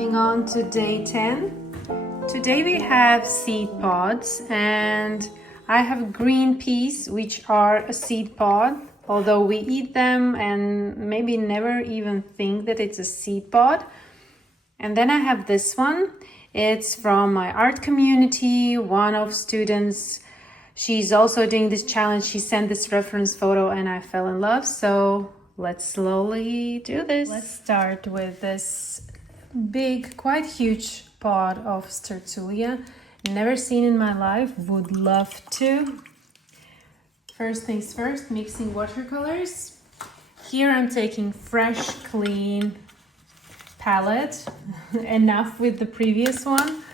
Moving on to day 10. Today we have seed pods, and I have green peas, which are a seed pod, although we eat them and maybe never even think that it's a seed pod. And then I have this one. It's from my art community. One of students, she's also doing this challenge. She sent this reference photo and I fell in love. So let's slowly do this. Let's start with this big, quite huge pod of stertulia. Never seen in my life, would love to. First things first, mixing watercolors. Here I'm taking fresh, clean palette, enough with the previous one.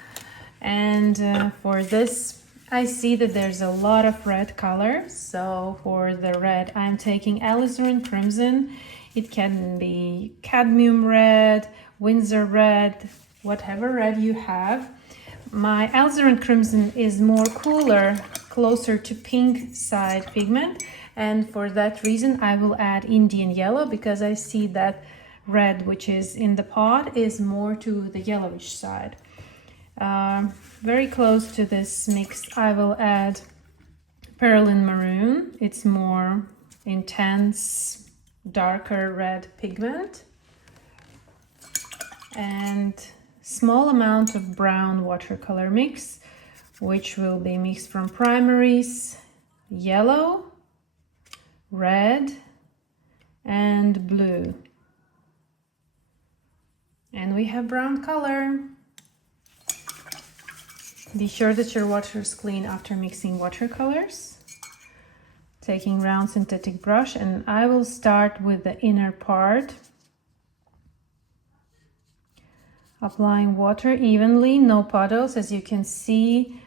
And for this, I see that there's a lot of red color. So for the red, I'm taking alizarin crimson. It can be cadmium red, Winsor red, whatever red you have. My alizarin crimson is more cooler, closer to pink side pigment, and for that reason I will add Indian yellow, because I see that red which is in the pot is more to the yellowish side. Very close to this mix I will add Perlin Maroon. It's more intense, darker red pigment, and small amount of brown watercolor mix, which will be mixed from primaries, yellow, red, and blue. And we have brown color. Be sure that your water is clean after mixing watercolors. Taking round synthetic brush, and I will start with the inner part. Applying water evenly, no puddles. As you can see,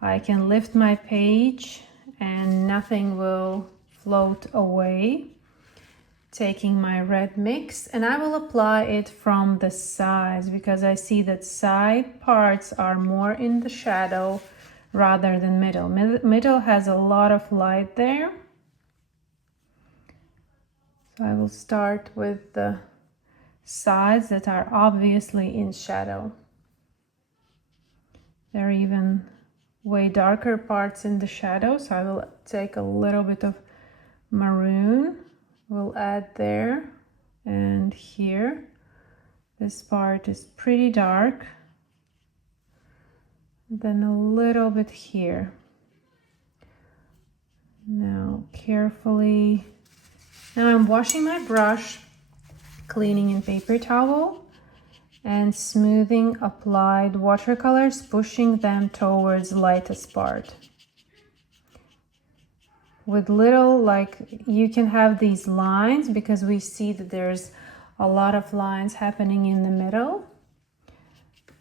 I can lift my page and nothing will float away. Taking my red mix, and I will apply it from the sides, because I see that side parts are more in the shadow rather than middle. Middle has a lot of light there. So I will start with the sides that are obviously in shadow. There are even way darker parts in the shadow, so I will take a little bit of maroon. We'll add there and here. This part is pretty dark. Then a little bit here. Now carefully. Now I'm washing my brush, cleaning in paper towel, and smoothing applied watercolors, pushing them towards the lightest part. With little, like, you can have these lines, because we see that there's a lot of lines happening in the middle,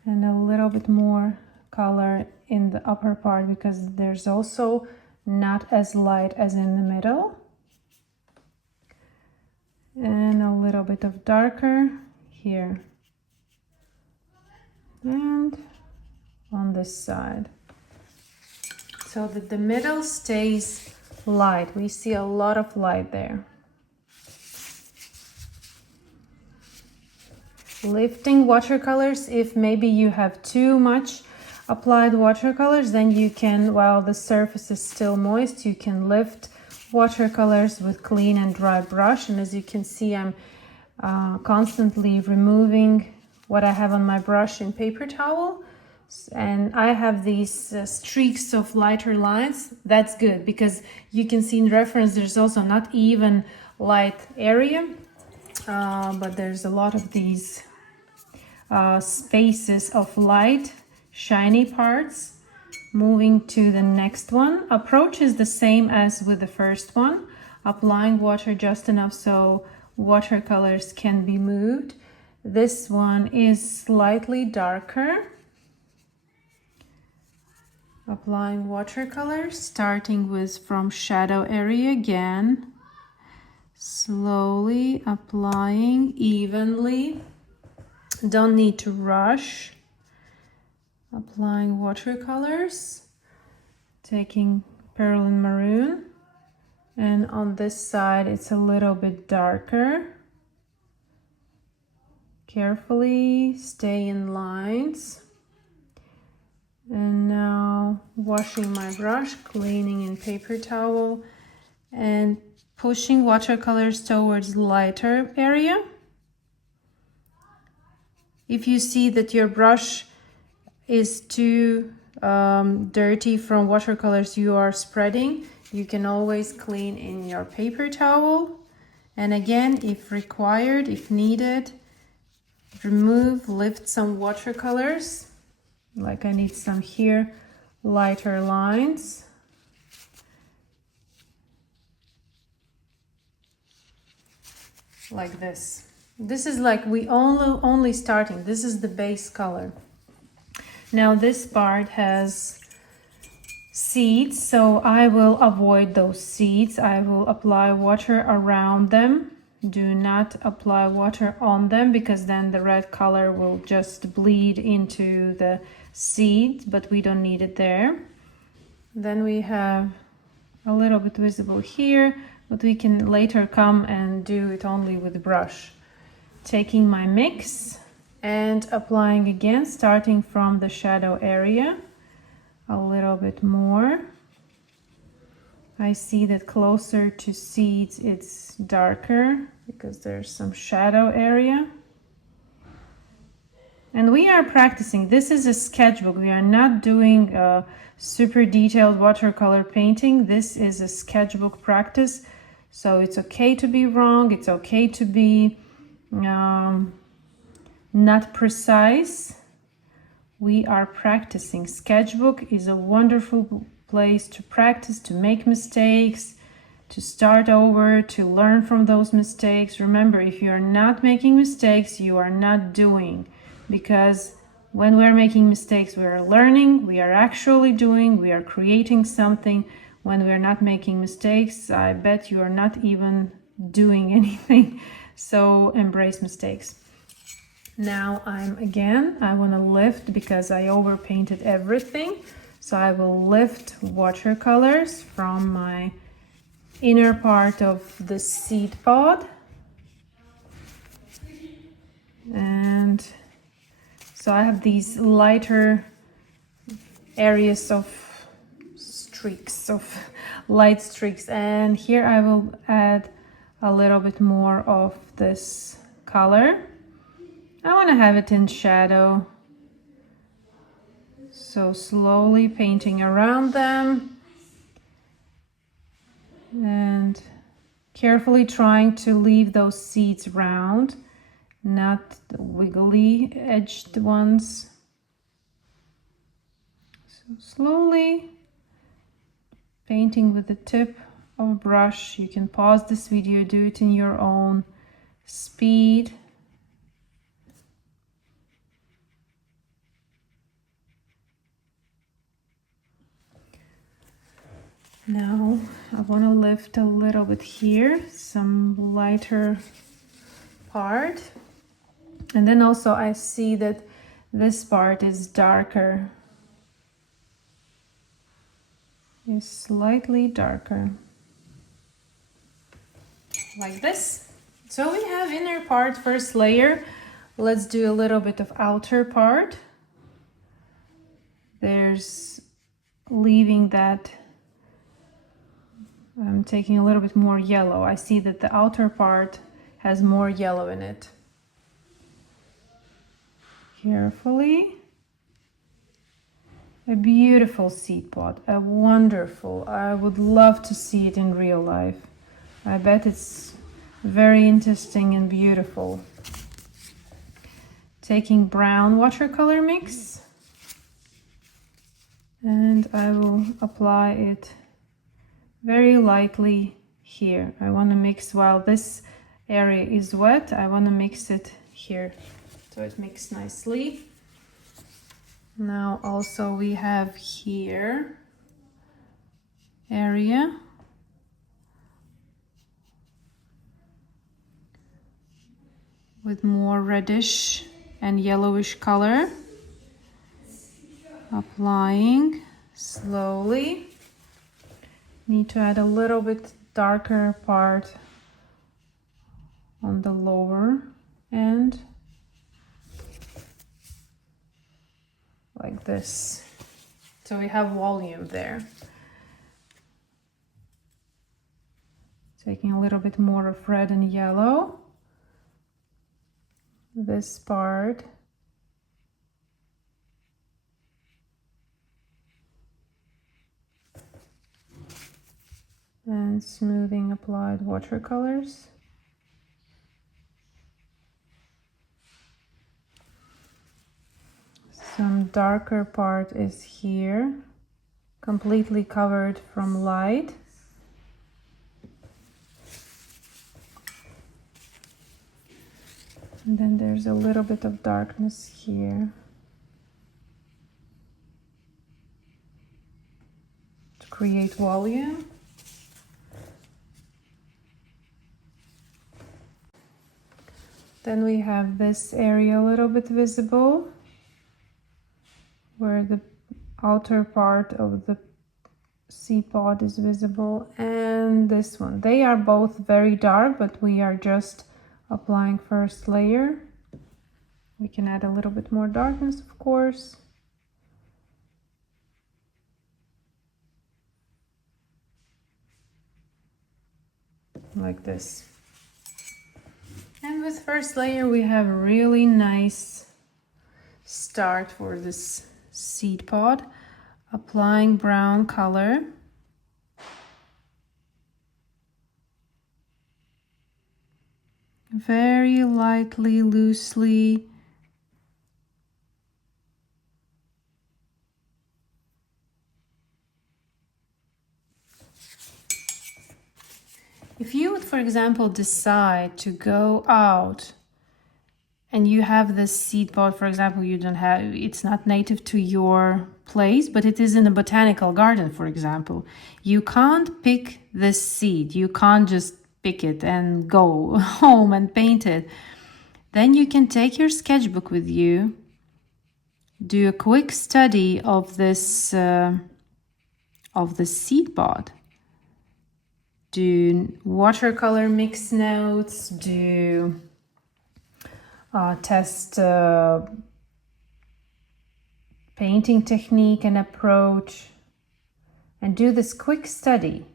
and a little bit more color in the upper part, because there's also not as light as in the middle. And a little bit of darker here and on this side, so that the middle stays light. We see a lot of light there. Lifting watercolors, if maybe you have too much applied watercolors, then you can, while the surface is still moist, you can lift watercolors with clean and dry brush. And as you can see, I'm constantly removing what I have on my brush in paper towel, and I have these streaks of lighter lines. That's good, because you can see in reference there's also not even light area, but there's a lot of these spaces of light, shiny parts. Moving to the next one. Approach is the same as with the first one. Applying water just enough so watercolors can be moved. This one is slightly darker. Applying watercolors, starting with from shadow area again. Slowly applying evenly. Don't need to rush. Applying watercolors, taking Perlin Maroon, and on this side it's a little bit darker. Carefully stay in lines. And now washing my brush, cleaning in paper towel, and pushing watercolors towards lighter area. If you see that your brush is too dirty from watercolors you are spreading, you can always clean in your paper towel. And again, if required, if needed, lift some watercolors. Like I need some here, lighter lines. Like this. This is like we only starting. This is the base color. Now this part has seeds, so I will avoid those seeds. I will apply water around them. Do not apply water on them, because then the red color will just bleed into the seeds, but we don't need it there. Then we have a little bit visible here, but we can later come and do it only with brush. Taking my mix and applying again, starting from the shadow area, a little bit more. I see that closer to seeds it's darker because there's some shadow area. And we are practicing. This is a sketchbook. We are not doing a super detailed watercolor painting. This is a sketchbook practice. So it's okay to be wrong. It's okay to be not precise. We are practicing. Sketchbook is a wonderful place to practice, to make mistakes, to start over, to learn from those mistakes. Remember, if you are not making mistakes, you are not doing. Because when we're making mistakes, we are learning, we are actually doing, we are creating something. When we are not making mistakes, I bet you are not even doing anything. So embrace mistakes. Now I want to lift, because I overpainted everything. So I will lift watercolors from my inner part of the seed pod. And so I have these lighter areas of streaks, of light streaks. And here I will add a little bit more of this color. I want to have it in shadow. So slowly painting around them and carefully trying to leave those seeds round, not the wiggly edged ones. So slowly painting with the tip of a brush. You can pause this video, do it in your own speed. Now I want to lift a little bit here, some lighter part. And then also I see that this part is darker, is slightly darker. Like this. So we have inner part, first layer. Let's do a little bit of outer part. There's leaving that. I'm taking a little bit more yellow. I see that the outer part has more yellow in it. Carefully. A beautiful seed pod, a wonderful. I would love to see it in real life. I bet it's very interesting and beautiful. Taking brown watercolor mix, and I will apply it very lightly here. I want to mix while this area is wet. I want to mix it here so it mixes nicely. Now also we have here area with more reddish and yellowish color. Applying slowly. Need to add a little bit darker part on the lower end like this. So we have volume there. Taking a little bit more of red and yellow. This part. And smoothing applied watercolors. Some darker part is here, completely covered from light. And then there's a little bit of darkness here. To create volume. Then we have this area a little bit visible, where the outer part of the seed pod is visible, and this one. They are both very dark, but we are just applying first layer. We can add a little bit more darkness, of course. Like this. And with first layer, we have a really nice start for this seed pod. Applying brown color. Very lightly, loosely. If you would, for example, decide to go out and you have this seed pod, for example, you don't have, it's not native to your place, but it is in a botanical garden, for example, you can't pick this seed. You can't just pick it and go home and paint it. Then you can take your sketchbook with you, do a quick study of this seed pod. Do watercolor mix notes, do test painting technique and approach, and do this quick study.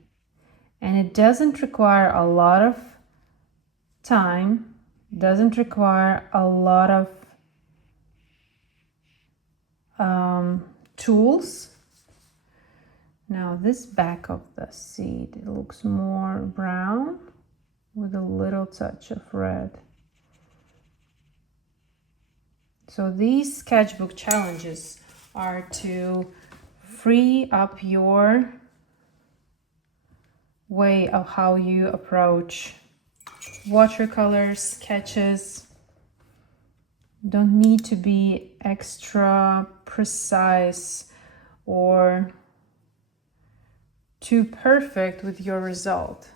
And it doesn't require a lot of time, doesn't require a lot of tools. Now this back of the seed, it looks more brown with a little touch of red. So these sketchbook challenges are to free up your way of how you approach watercolor sketches. Don't need to be extra precise or too perfect with your result.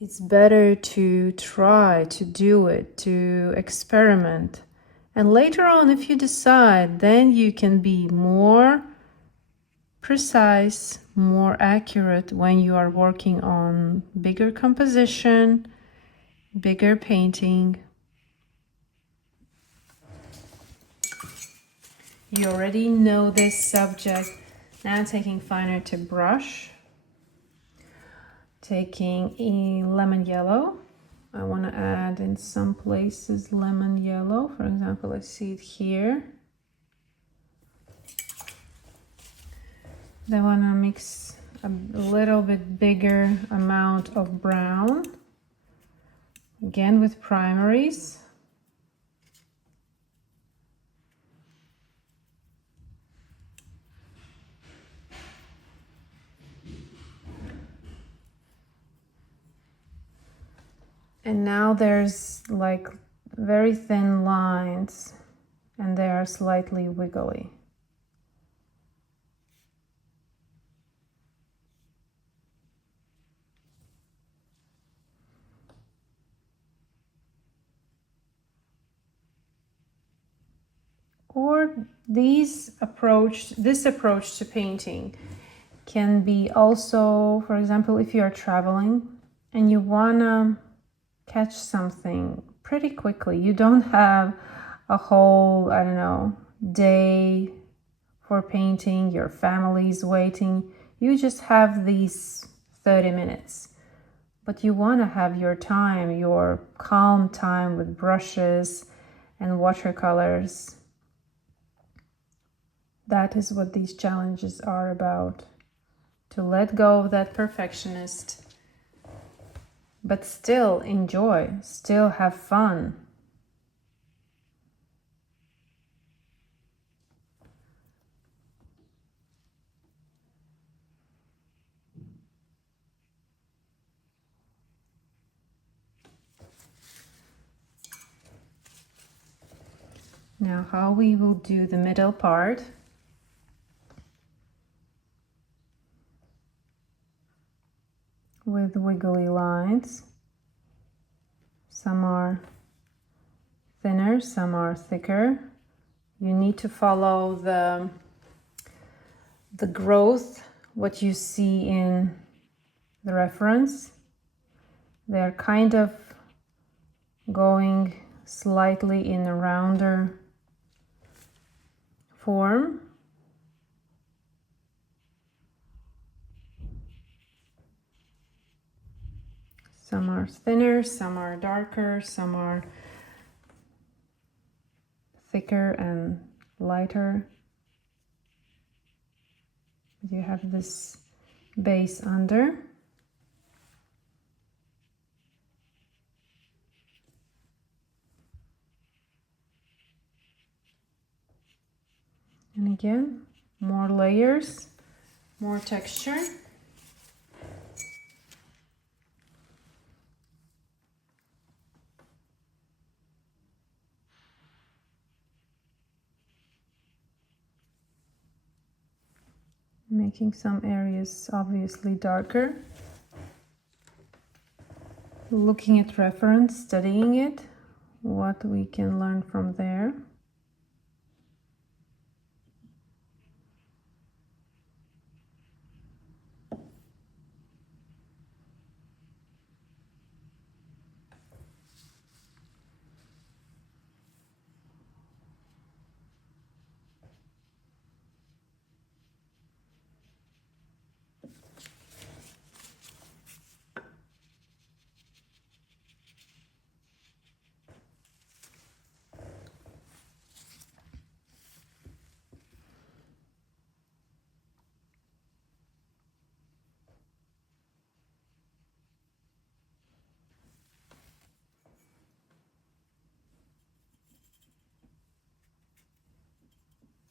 It's better to try to do it, to experiment. And later on, if you decide, then you can be more precise, more accurate when you are working on bigger composition, bigger painting. You already know this subject. Now taking finer tip brush, taking a lemon yellow. I want to add in some places lemon yellow. For example, I see it here. Then I want to mix a little bit bigger amount of brown, again with primaries. And now there's like very thin lines and they are slightly wiggly. Or this approach to painting can be also, for example, if you are traveling and you wanna catch something pretty quickly. You don't have a whole, I don't know, day for painting, your family's waiting. You just have these 30 minutes. But you want to have your time, your calm time with brushes and watercolors. That is what these challenges are about. To let go of that perfectionist, but still enjoy, still have fun. Now, how we will do the middle part. With wiggly lines. Some are thinner, some are thicker. You need to follow the growth, what you see in the reference. They're kind of going slightly in a rounder form. Some are thinner, some are darker, some are thicker and lighter. You have this base under. And again, more layers, more texture. Making some areas obviously darker. Looking at reference, studying it, what we can learn from there.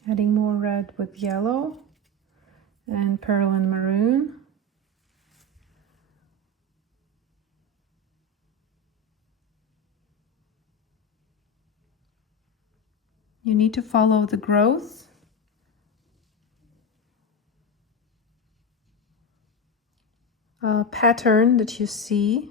Adding more red with yellow and pearl and maroon. You need to follow the growth. Pattern that you see.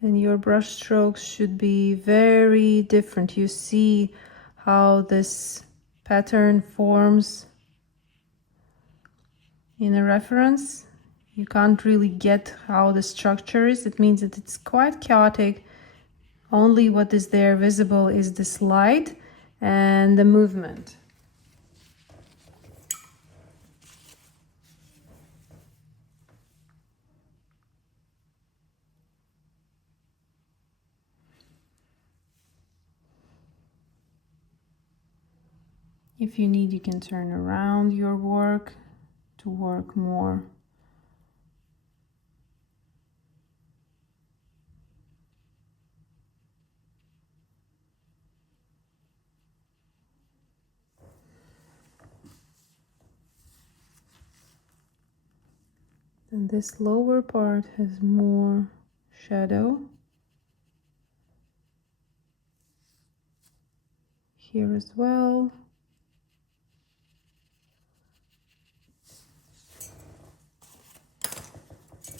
And your brush strokes should be very different. You see how this pattern forms in a reference. You can't really get how the structure is. It means that it's quite chaotic. Only what is there visible is this light and the movement. If you need, you can turn around your work to work more. And this lower part has more shadow. Here as well.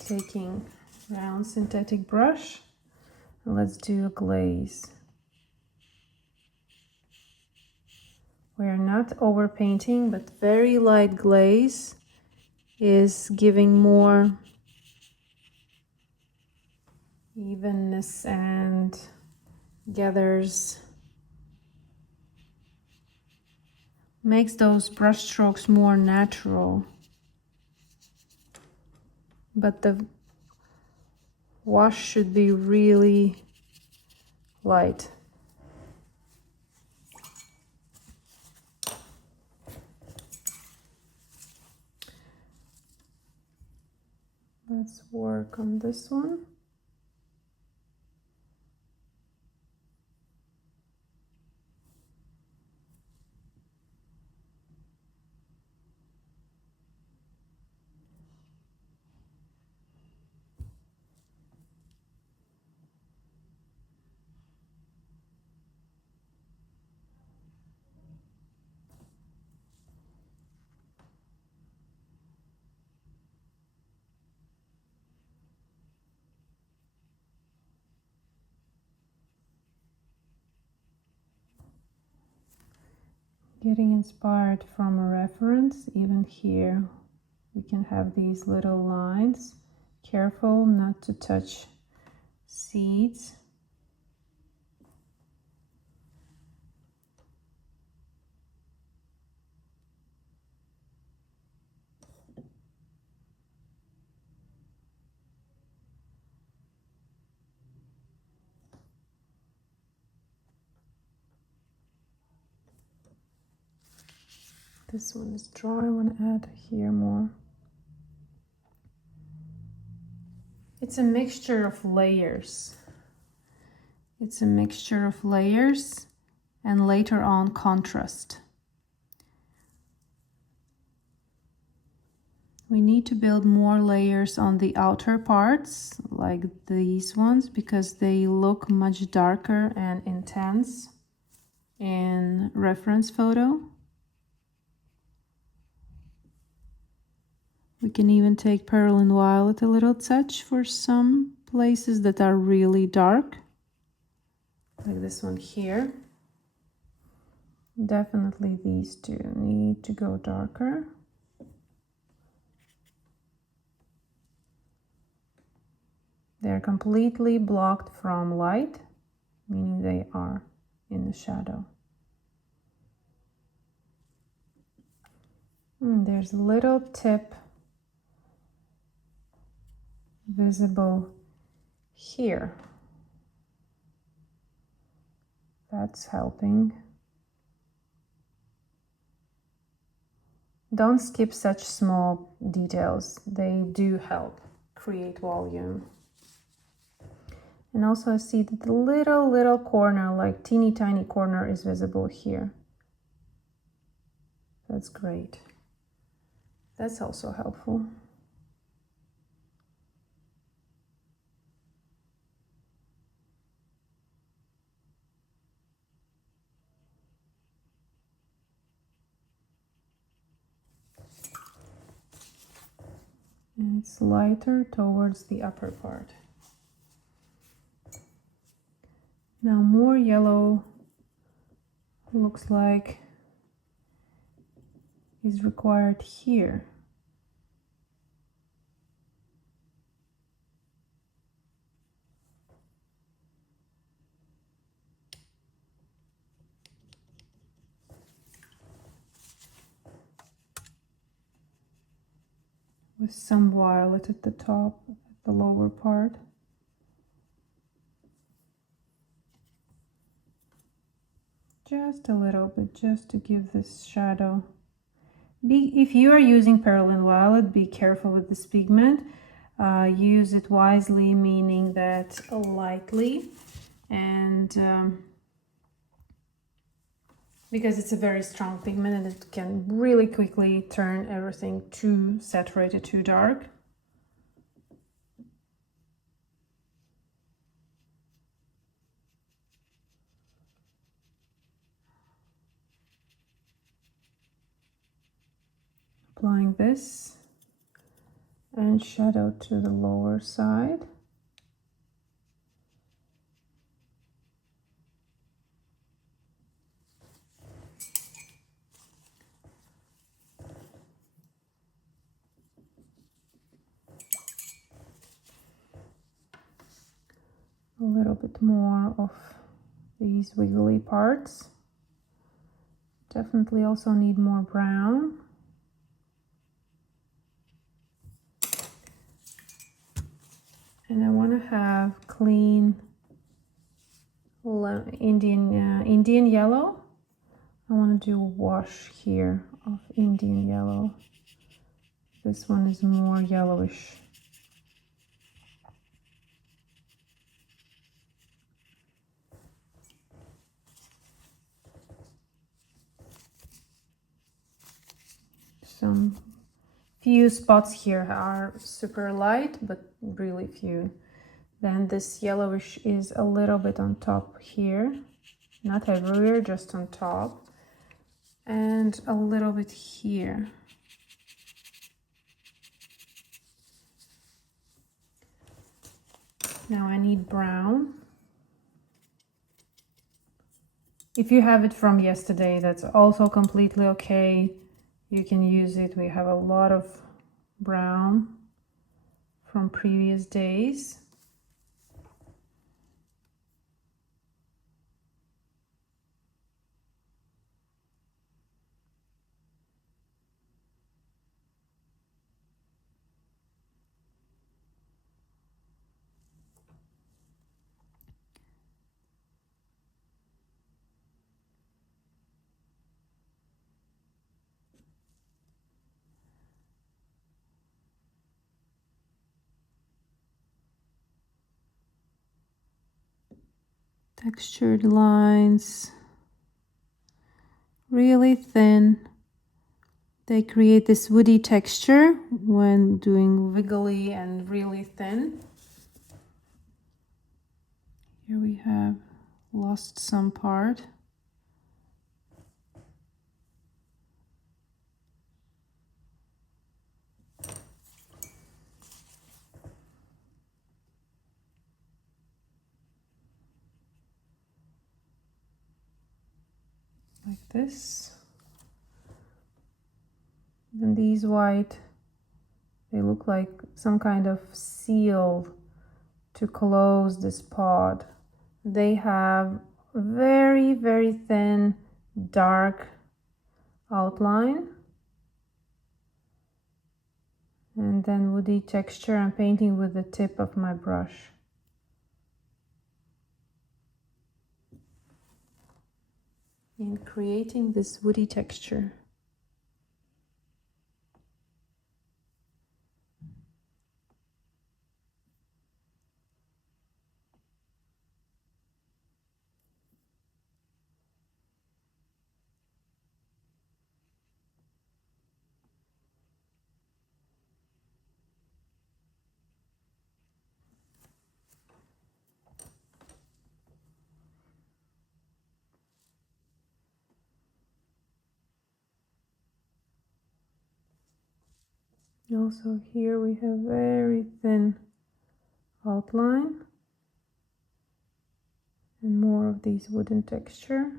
Taking round synthetic brush, and let's do a glaze. We're not over painting, but very light glaze is giving more evenness and makes those brush strokes more natural. But the wash should be really light. Let's work on this one. Getting inspired from a reference, even here we can have these little lines. Careful not to touch seeds. This one is dry, I want to add here more. It's a mixture of layers. It's a mixture of layers and later on contrast. We need to build more layers on the outer parts, like these ones, because they look much darker and intense in reference photo. We can even take Pearl and Violet a little touch for some places that are really dark, like this one here. Definitely these two need to go darker. They're completely blocked from light, meaning they are in the shadow. And there's a little tip visible here. That's helping. Don't skip such small details. They do help create volume. And also I see that the little corner, like teeny tiny corner, is visible here. That's great. That's also helpful. And it's lighter towards the upper part. Now more yellow looks like is required here. With some violet at the top, at the lower part. Just a little bit, just to give this shadow. If you are using Pearl and Violet, be careful with this pigment. Use it wisely, meaning that lightly, and because it's a very strong pigment and it can really quickly turn everything too saturated, too dark. Applying this and shadow to the lower side. little bit more of these wiggly parts. Definitely also need more brown. And I want to have clean Indian yellow. I want to do a wash here of Indian yellow. This one is more yellowish. Some few spots here are super light, but really few. Then this yellowish is a little bit on top here, not everywhere, just on top, and a little bit here. Now I need brown. If you have it from yesterday, that's also completely okay. You can use it. We have a lot of brown from previous days. Textured lines, really thin. They create this woody texture when doing wiggly and really thin. Here we have lost some part. Like this. Then these white, they look like some kind of seal to close this pod. They have very, very thin, dark outline. And then woody texture. I'm painting with the tip of my brush. In creating this woody texture. Also here we have very thin outline and more of these wooden texture.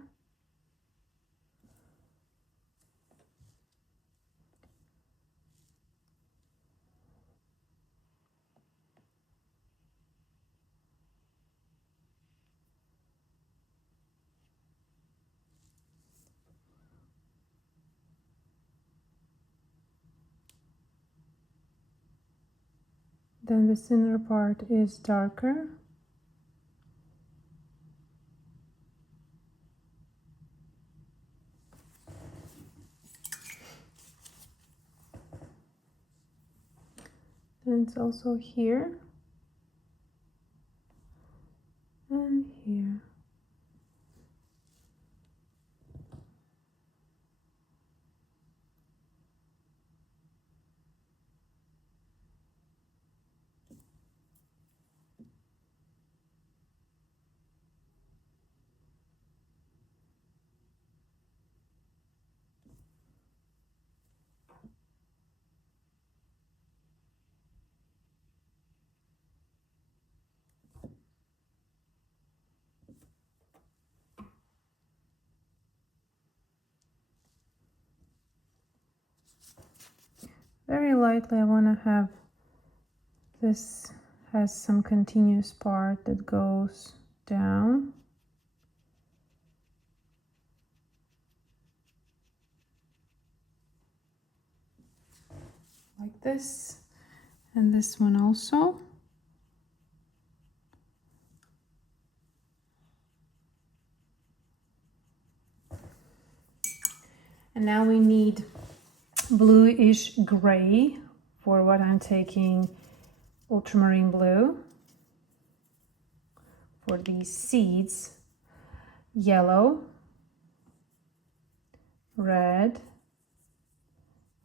Then the center part is darker. And it's also here and here. Very lightly I want to have this has some continuous part that goes down. Like this, and this one also. And now we need bluish gray for what I'm taking ultramarine blue. For these seeds, yellow, red,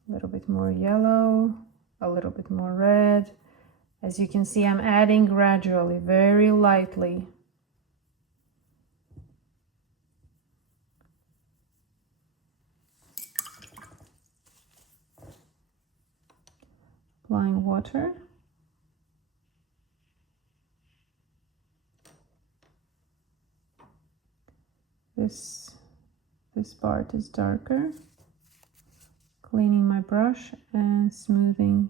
a little bit more yellow, a little bit more red. As you can see, I'm adding gradually, very lightly. Applying water. This part is darker. Cleaning my brush and smoothing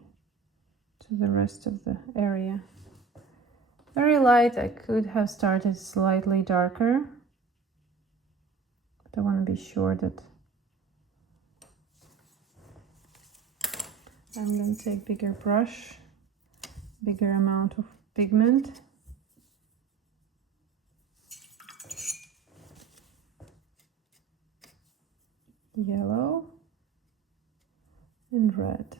to the rest of the area. Very light. I could have started slightly darker, but I want to be sure that I'm going to take bigger brush, bigger amount of pigment. Yellow and red.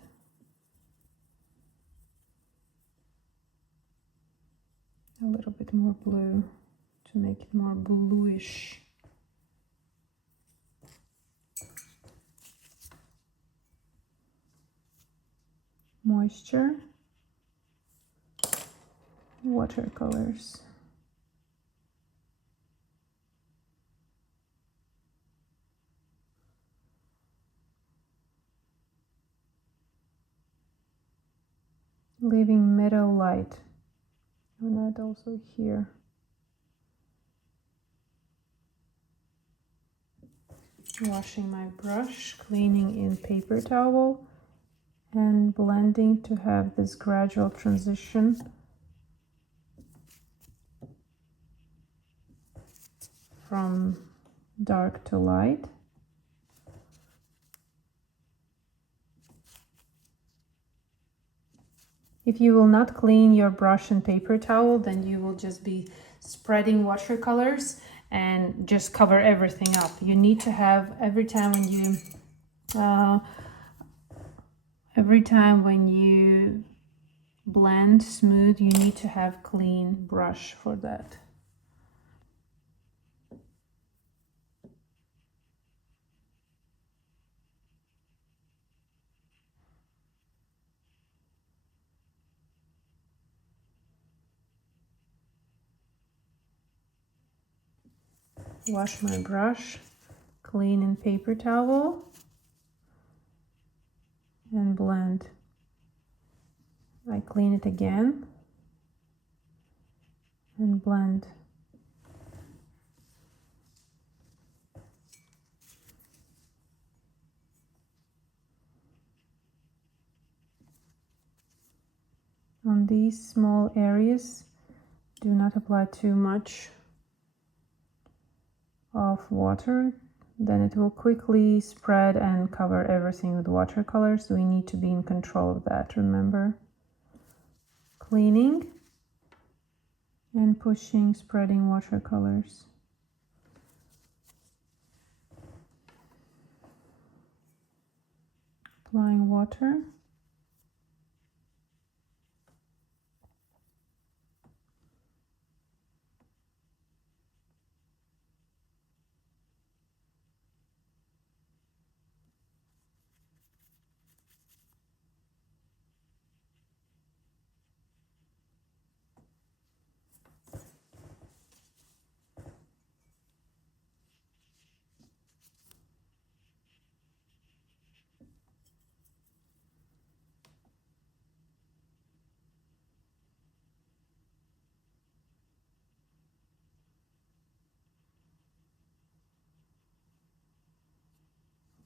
A little bit more blue to make it more bluish. Moisture, watercolors. Leaving middle light, and that also here. Washing my brush, cleaning in paper towel, and blending to have this gradual transition from dark to light. If you will not clean your brush and paper towel, then you will just be spreading watercolors and just cover everything up. You need to have every time when you blend smooth, you need to have clean brush for that. Wash my brush, clean in paper towel, and blend. I clean it again and blend. On these small areas, do not apply too much of water, then it will quickly spread and cover everything with watercolors. So we need to be in control of that, remember? Cleaning and pushing, spreading watercolors. Applying water.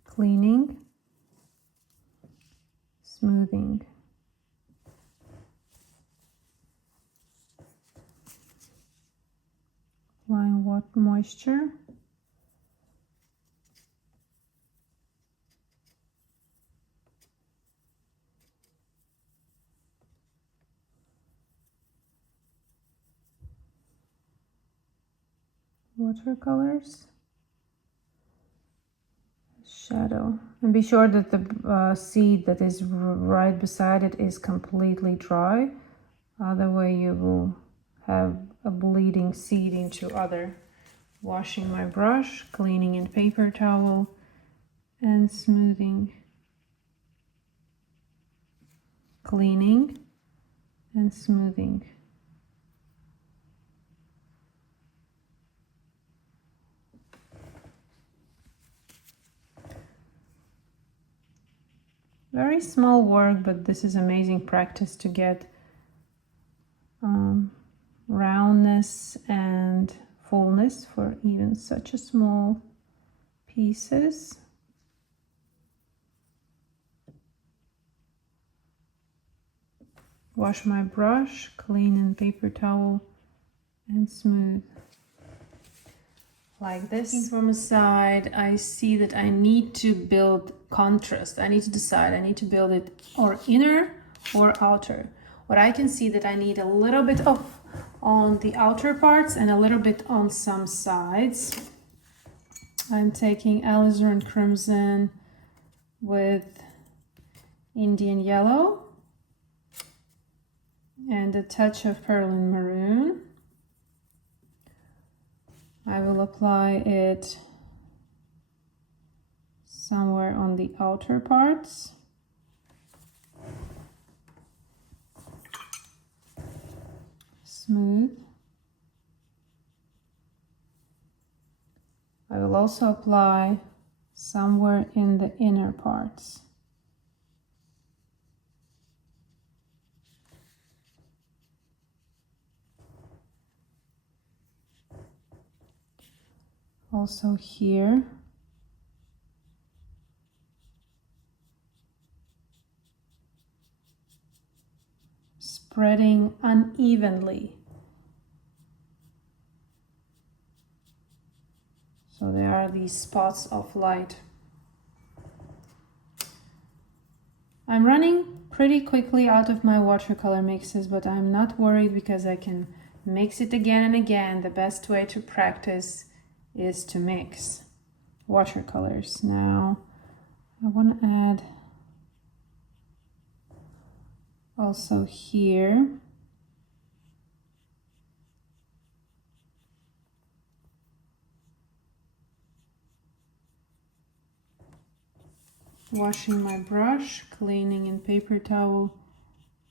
Cleaning, smoothing. moisture. Watercolors, shadow, and be sure that the seed that is right beside it is completely dry, other way you will have a bleeding seed into other. Washing my brush, cleaning in paper towel, and smoothing, cleaning and smoothing. Very small work, but this is amazing practice to get roundness and fullness for even such a small pieces. Wash my brush, clean in paper towel, and smooth. Like this. From a side, I see that I need to build contrast. I need to decide, I need to build it or inner or outer. What I can see that I need a little bit of on the outer parts and a little bit on some sides. I'm taking alizarin crimson with Indian yellow and a touch of perlin maroon. I will apply it somewhere on the outer parts. Smooth. I will also apply somewhere in the inner parts. Also here. Spreading unevenly. So there are these spots of light. I'm running pretty quickly out of my watercolor mixes, but I'm not worried because I can mix it again and again. The best way to practice is to mix watercolors. Now I want to add also here. Washing my brush, cleaning in paper towel,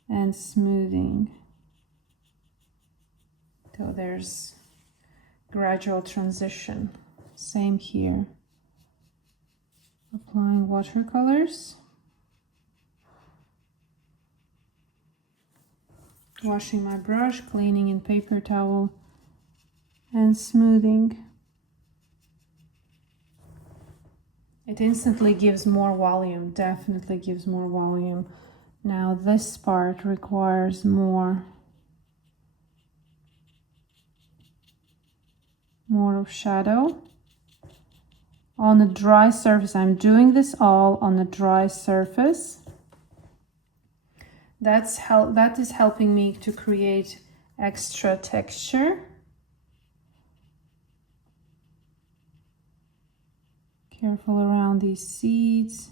and smoothing. So there's gradual transition. Same here. Applying watercolors. Washing my brush, cleaning in paper towel, and smoothing. It instantly gives more volume, definitely gives more volume. Now this part requires more of shadow. On a dry surface, I'm doing this all on a dry surface. That is helping me to create extra texture. Careful around these seeds.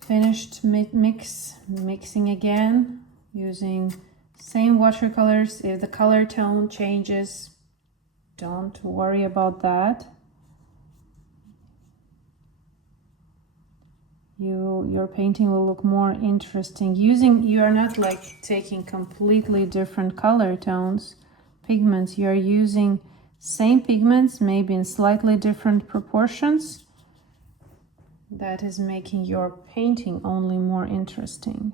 Finished mixing again using same watercolors. If the color tone changes, don't worry about that. Your painting will look more interesting. You are not like taking completely different color tones, pigments. You are using same pigments, maybe in slightly different proportions. That is making your painting only more interesting.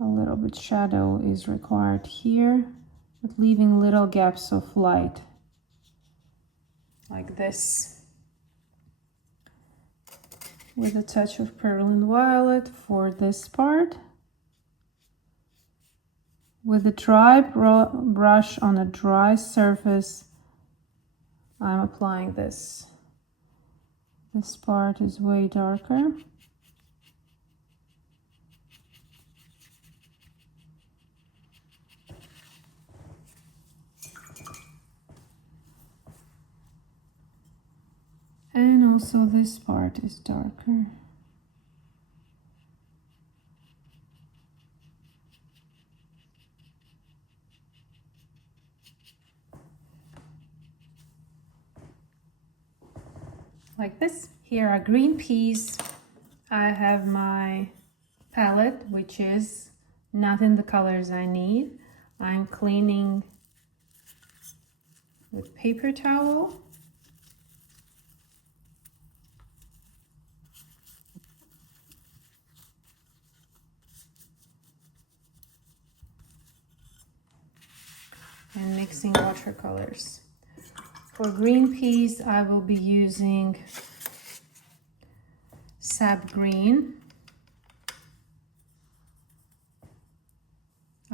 A little bit shadow is required here, but leaving little gaps of light. like this, with a touch of Perlin Violet for this part. With a dry brush on a dry surface, I'm applying this. This part is way darker. And also this part is darker. Like this. Here are green peas. I have my palette, which is not in the colors I need. I'm cleaning with paper towel. And mixing watercolors. For green peas, I will be using sap green,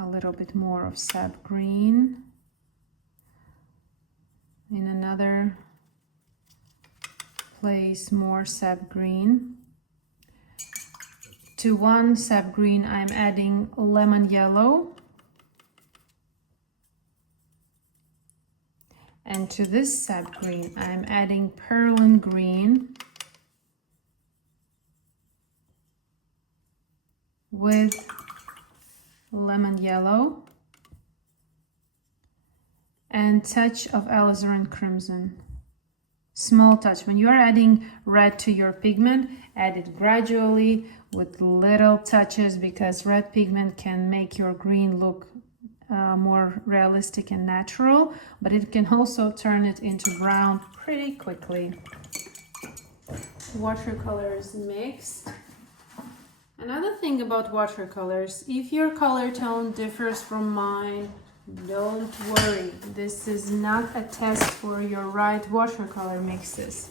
a little bit more of sap green, in another place more sap green. To one sap green, I'm adding lemon yellow. And to this sap green, I'm adding Perlin green with lemon yellow and touch of alizarin crimson. Small touch. When you are adding red to your pigment, add it gradually with little touches, because red pigment can make your green look more realistic and natural, but it can also turn it into brown pretty quickly. Watercolors mixed. Another thing about watercolors, if your color tone differs from mine, don't worry. This is not a test for your right watercolor mixes.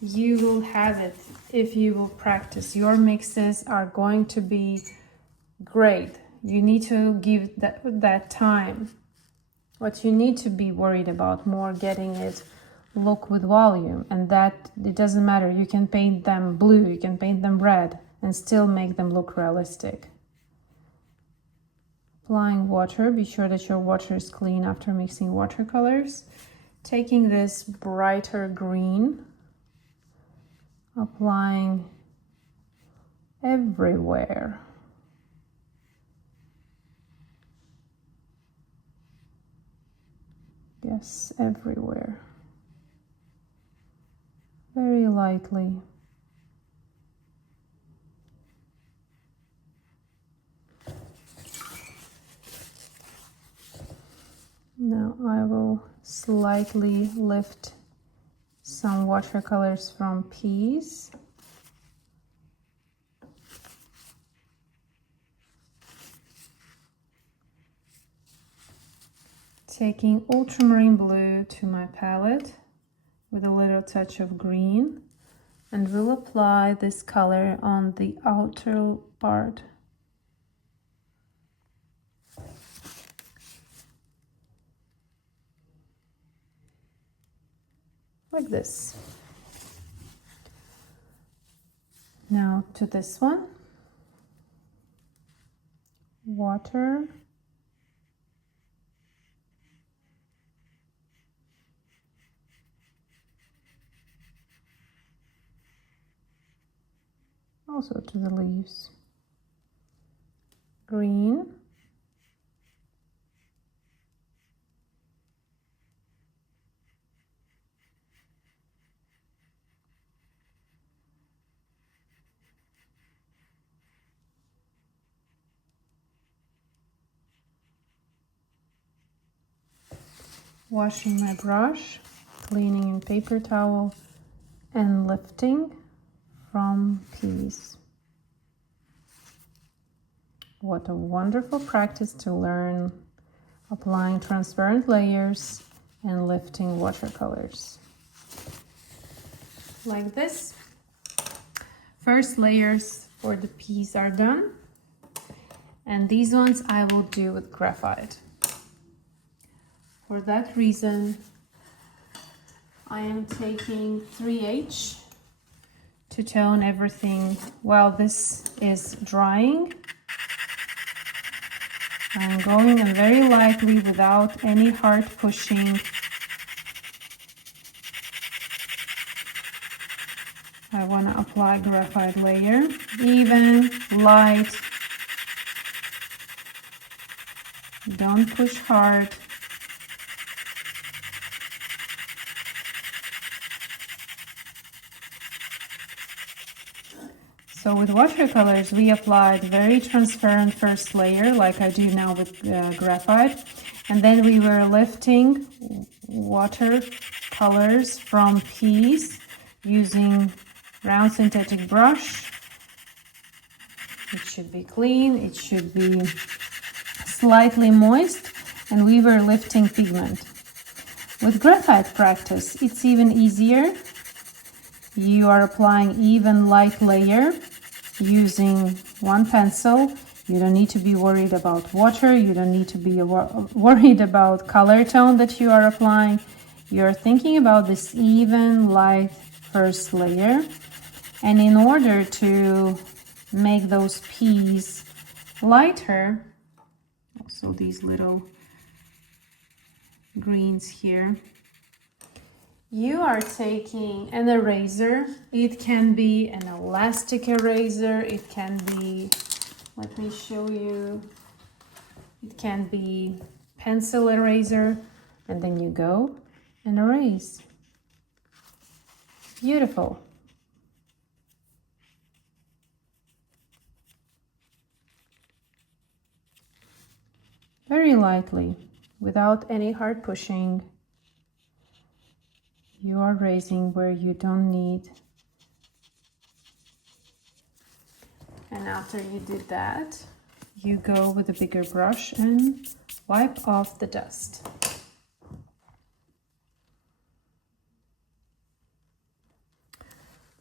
You will have it if you will practice. Your mixes are going to be great. You need to give that time. What you need to be worried about more getting it look with volume, and that it doesn't matter. You can paint them blue, you can paint them red, and still make them look realistic. Applying water. Be sure that your water is clean after mixing watercolors. Taking this brighter green, applying everywhere. Yes, everywhere. Very lightly. Now I will slightly lift some watercolors from peas. Taking ultramarine blue to my palette with a little touch of green, and we'll apply this color on the outer part. Like this. Now to this one. Water. Also to the leaves. Green. Washing my brush, cleaning in paper towel, and lifting from peas. What a wonderful practice to learn applying transparent layers and lifting watercolors. Like this. First layers for the piece are done. And these ones I will do with graphite. For that reason, I am taking 3H to tone everything while this is drying. I'm going in very lightly without any hard pushing. I want to apply graphite layer, even, light. Don't push hard. So with watercolors, we applied very transparent first layer, like I do now with graphite. And then we were lifting watercolors from piece using round synthetic brush. It should be clean, it should be slightly moist, and we were lifting pigment. With graphite practice, it's even easier. You are applying even light layer using one pencil. You don't need to be worried about water. You don't need to be worried about color tone that you are applying. You're thinking about this even light first layer. And in order to make those peas lighter, also these little greens here, you are taking an eraser. It can be an elastic eraser, it can be, let me show you, it can be pencil eraser, and then you go and erase. Beautiful. Very lightly, without any hard pushing. You are raising where you don't need. And after you did that, you go with a bigger brush and wipe off the dust.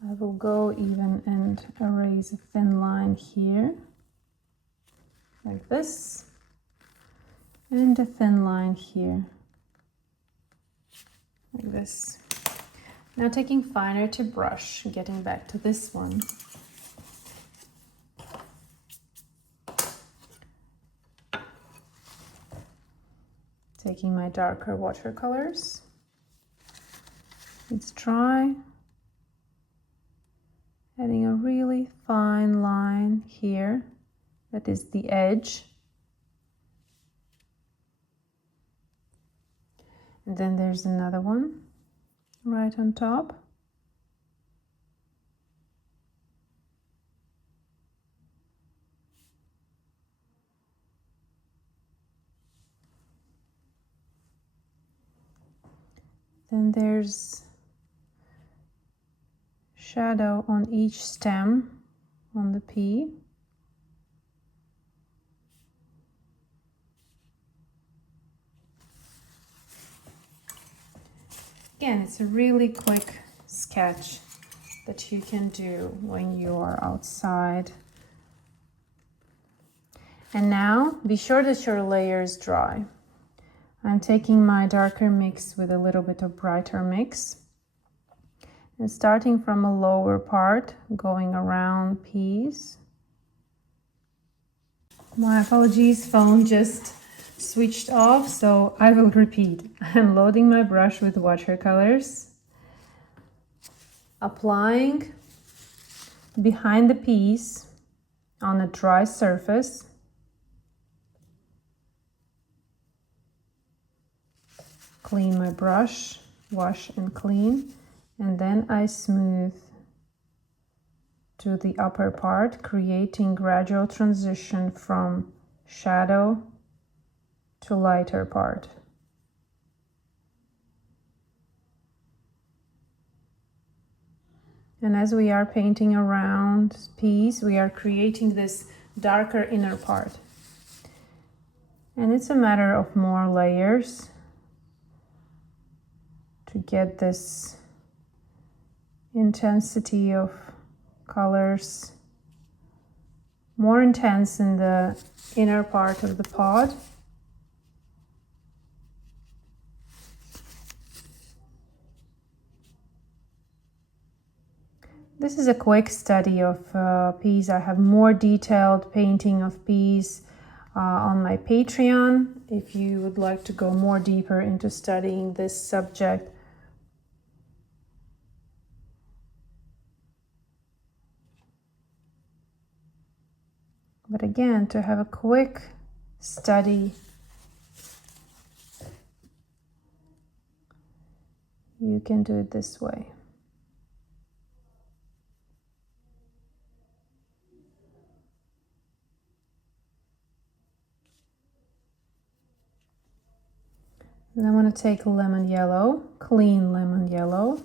I will go even and erase a thin line here, like this, and a thin line here, like this. Now taking finer to brush, getting back to this one. Taking my darker watercolors. It's dry. Adding a really fine line here. That is the edge. And then there's another one right on top. Then there's shadow on each stem on the pea. Again, it's a really quick sketch that you can do when you are outside. And now be sure that your layer is dry. I'm taking my darker mix with a little bit of brighter mix. And starting from a lower part, going around peas. My apologies, phone just switched off, so I will repeat. I'm loading my brush with watercolors, applying behind the piece on a dry surface. Clean my brush, wash and clean, and then I smooth to the upper part, creating gradual transition from shadow to lighter part. And as we are painting around peas, we are creating this darker inner part. And it's a matter of more layers to get this intensity of colors more intense in the inner part of the pod. This is a quick study of peas. I have more detailed painting of peas on my Patreon if you would like to go more deeper into studying this subject. But again, to have a quick study, you can do it this way. And I'm going to take lemon yellow, clean lemon yellow,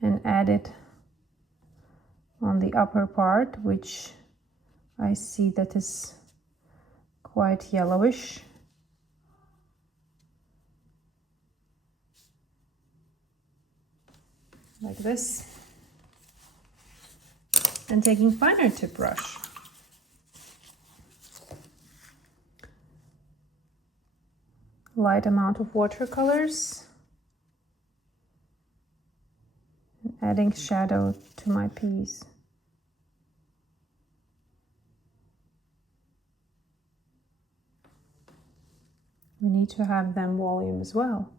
and add it on the upper part, which I see that is quite yellowish. Like this. And taking finer tip brush. Light amount of watercolors. And adding shadow to my piece. We need to have them volume as well.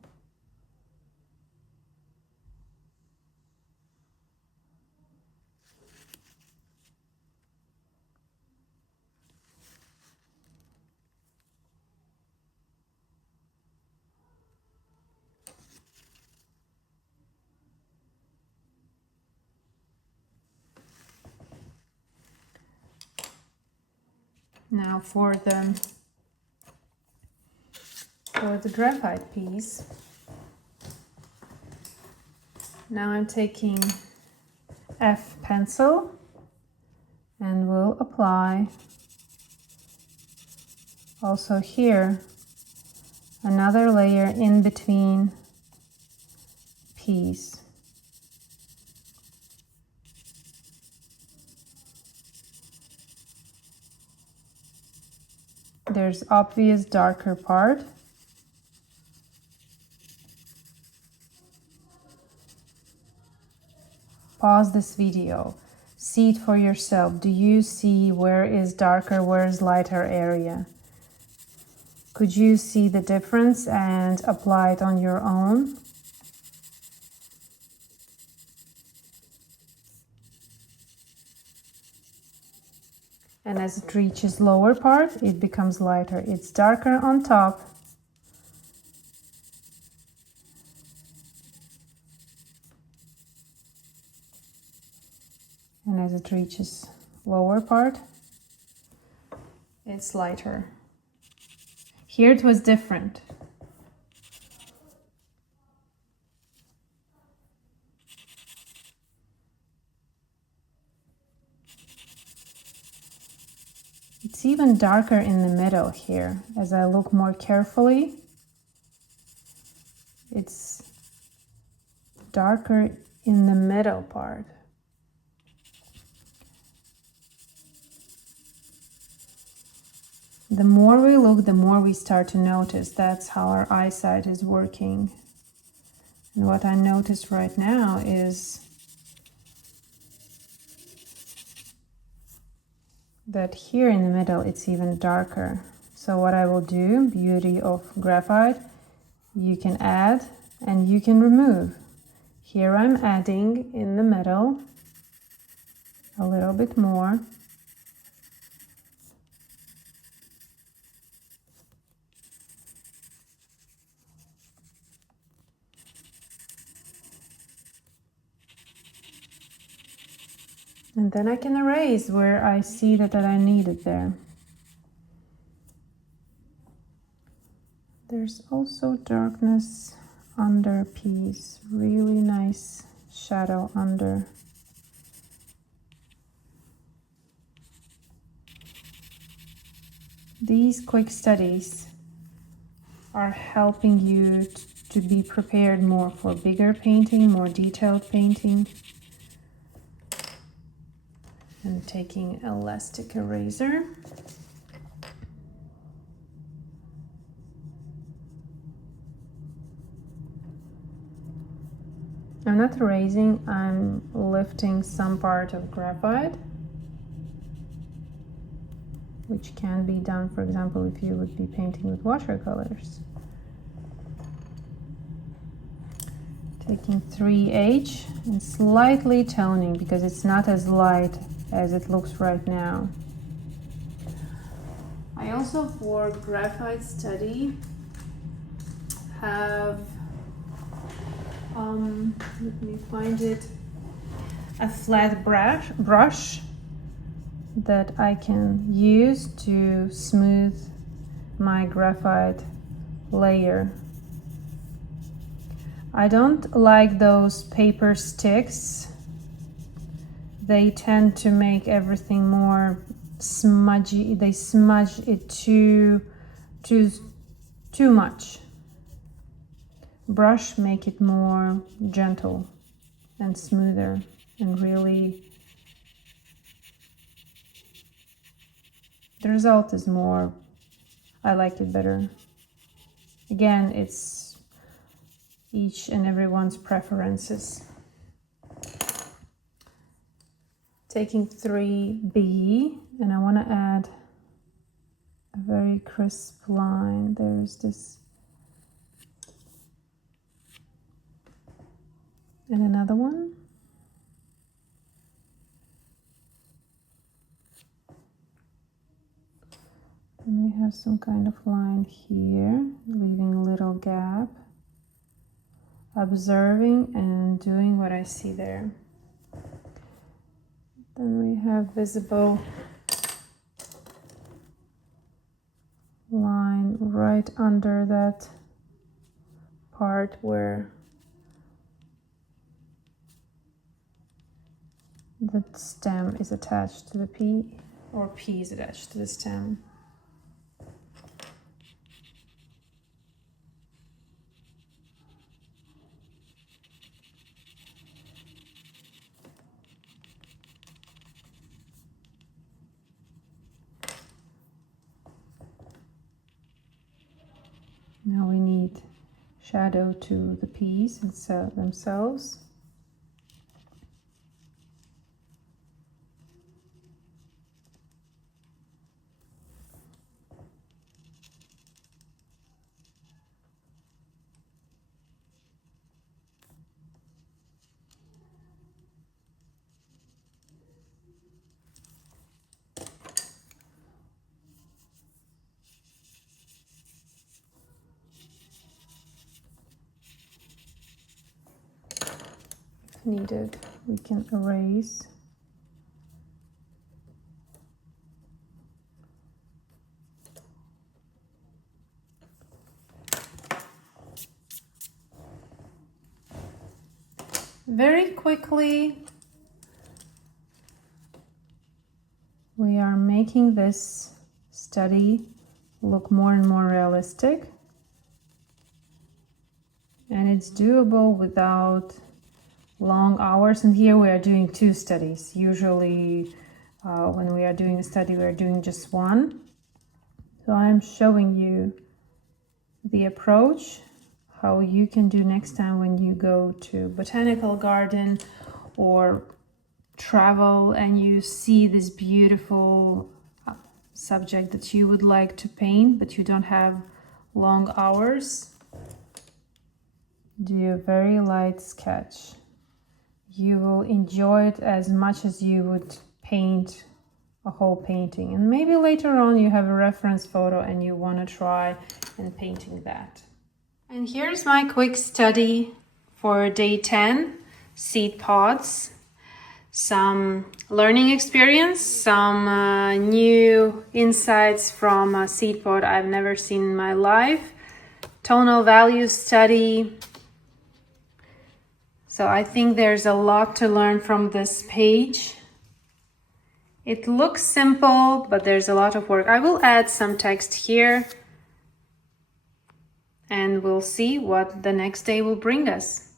Now for the graphite piece, now I'm taking F pencil and will apply also here another layer in between piece. There's obvious darker part. Pause this video. See it for yourself. Do you see where is darker, where is lighter area? Could you see the difference and apply it on your own? And as it reaches lower part, it becomes lighter. It's darker on top. And as it reaches lower part, it's lighter. Here it was different. It's even darker in the middle here. As I look more carefully, it's darker in the middle part. The more we look, the more we start to notice. That's how our eyesight is working. And what I notice right now is that here in the middle it's even darker. So what I will do, beauty of graphite, you can add and you can remove. Here I'm adding in the middle a little bit more. And then I can erase where I see that I need it there. There's also darkness under piece, really nice shadow under. These quick studies are helping you to be prepared more for bigger painting, more detailed painting. And taking elastic eraser. I'm not erasing, I'm lifting some part of graphite, which can be done, for example, if you would be painting with watercolors. Taking 3H and slightly toning because it's not as light as it looks right now. I also, for graphite study, have let me find it, a flat brush that I can use to smooth my graphite layer. I don't like those paper sticks. They tend to make everything more smudgy. They smudge it too much. Brush make it more gentle and smoother, and really the result is more, I like it better. Again, it's each and everyone's preferences. Taking 3B, and I want to add a very crisp line. There's this, and another one. And we have some kind of line here, leaving a little gap, observing and doing what I see there. Then we have visible line right under that part where the stem is attached to the P, or P is attached to the stem. Now we need shadow to the P's themselves. Needed, we can erase. Very quickly, we are making this study look more and more realistic, and it's doable without long hours. And here we are doing 2 studies. Usually when we are doing a study, we are doing just one. So I'm showing you the approach, how you can do next time when you go to botanical garden or travel and you see this beautiful subject that you would like to paint, but you don't have long hours. Do a very light sketch. You will enjoy it as much as you would paint a whole painting. And maybe later on you have a reference photo and you want to try and painting that. And here's my quick study for day 10, seed pods. Some learning experience, some new insights from a seed pod I've never seen in my life, tonal value study. So I think there's a lot to learn from this page. It looks simple, but there's a lot of work. I will add some text here. and we'll see what the next day will bring us.